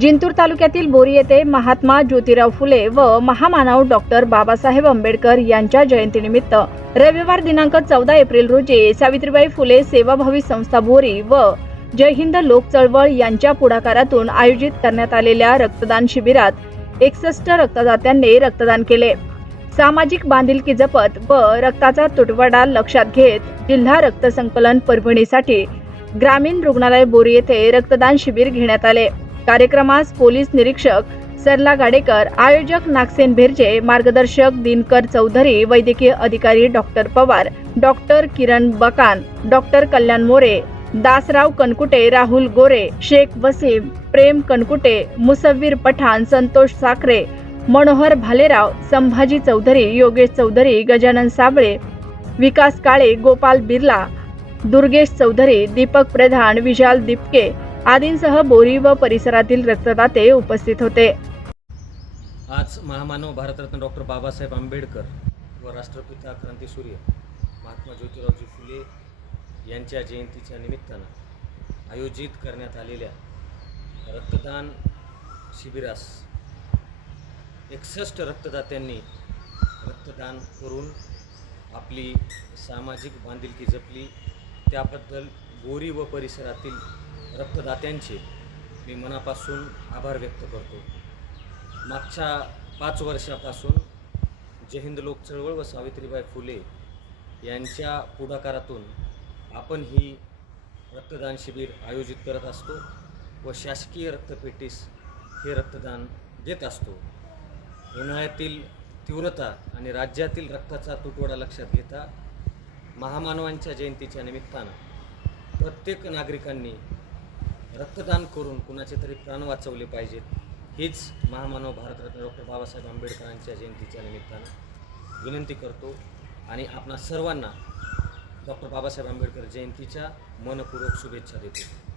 जिंतूर तालुक्यातील बोरी येथे महात्मा ज्योतिराव फुले व महामानव डॉक्टर बाबासाहेब आंबेडकर यांच्या जयंतीनिमित्त रविवार दिनांक चौदा एप्रिल रोजी सावित्रीबाई फुले सेवाभावी संस्था बोरी व जय हिंद लोक चळवळ यांच्या पुढाकारातून आयोजित करण्यात आलेल्या रक्तदान शिबिरात एकसष्ट रक्तदात्यांनी रक्तदान केले. सामाजिक बांधिलकी जपत व रक्ताचा तुटवडा लक्षात घेत जिल्हा रक्त संकलन परभणीसाठी ग्रामीण रुग्णालय बोरी येथे रक्तदान शिबिर घेण्यात आले. कार्यक्रमास पोलीस निरीक्षक सरला गाडेकर आयोजक नागसेन भेरजे मार्गदर्शक दिनकर चौधरी वैद्यकीय अधिकारी doctor Pawar doctor Kiran Bakan doctor Kalyan More Dasrao Kankute Rahul Gore Shaikh Wasim Prem Kankute Musavvir Pathan Santosh Sakhare Manohar Bhalerao Sambhaji Chaudhari Yogesh Chaudhari Gajanan Sable Vikas Kale Gopal Birla Durgesh Chaudhari Deepak Pradhan Vishal Dipake आदींसह बोरी व परिसरातील रक्तदाते उपस्थित होते. आज महामानव Bharat Ratna doctor Babasaheb Ambedkar व राष्ट्रपिता क्रांतीसूर्य महात्मा ज्योतिरावजी फुले यांच्या जयंतीच्या निमित्तानं आयोजित करण्यात आलेल्या रक्तदान शिबिरास एकसष्ट रक्तदात्यांनी रक्तदान करून आपली सामाजिक बांधिलकी जपली. त्याबद्दल बोरी व परिसरातील रक्तदात्यांचे मी मनापासून आभार व्यक्त करतो. मागच्या पाच वर्षापासून जय हिंद लोक चळवळ व सावित्रीबाई फुले यांच्या पुढाकारातून आपण ही रक्तदान शिबिर आयोजित करत असतो व शासकीय रक्तपेटीस हे रक्तदान देत असतो. उन्हाळ्यातील तीव्रता आणि राज्यातील रक्ताचा तुटवडा लक्षात घेता महामानवांच्या जयंतीच्या निमित्तानं प्रत्येक नागरिकांनी रक्तदान करून कुणाचे तरी प्राण वाचवले पाहिजेत हीच महामानव भारतरत्न डॉक्टर बाबासाहेब आंबेडकरांच्या जयंतीच्या निमित्तानं विनंती करतो आणि आपणा सर्वांना डॉक्टर बाबासाहेब आंबेडकर जयंतीच्या मनपूर्वक शुभेच्छा देतो.